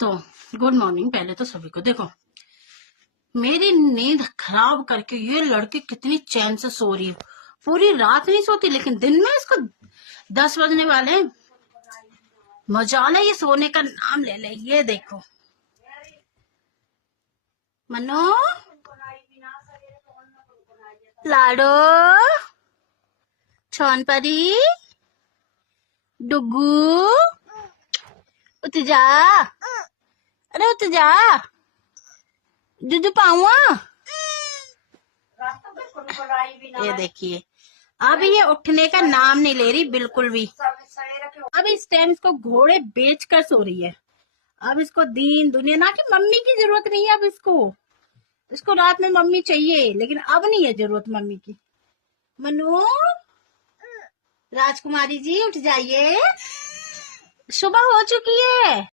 तो good morning. पहले तो सभी को देखो, मेरी नींद खराब करके ये लड़की कितनी चैन से सो रही है। पूरी रात नहीं सोती, लेकिन दिन में इसको 10 बजने वाले हैं। मजा ले ये सोने का नाम ले ले। ये देखो मनो, लाडो, छोनपरी, डुगू, उठ जा। अरे उठ जा, दूध पाऊँ? ये देखिए, अब ये उठने का नाम नहीं ले रही बिल्कुल भी। अब इस टाइम इसको घोड़े बेच कर सो रही है। अब इसको दीन दुनिया ना कि मम्मी की जरूरत नहीं है। अब इसको रात में मम्मी चाहिए, लेकिन अब नहीं है जरूरत मम्मी की। मनु, राजकुमारी जी उठ जाइए, सुबह हो चुकी है।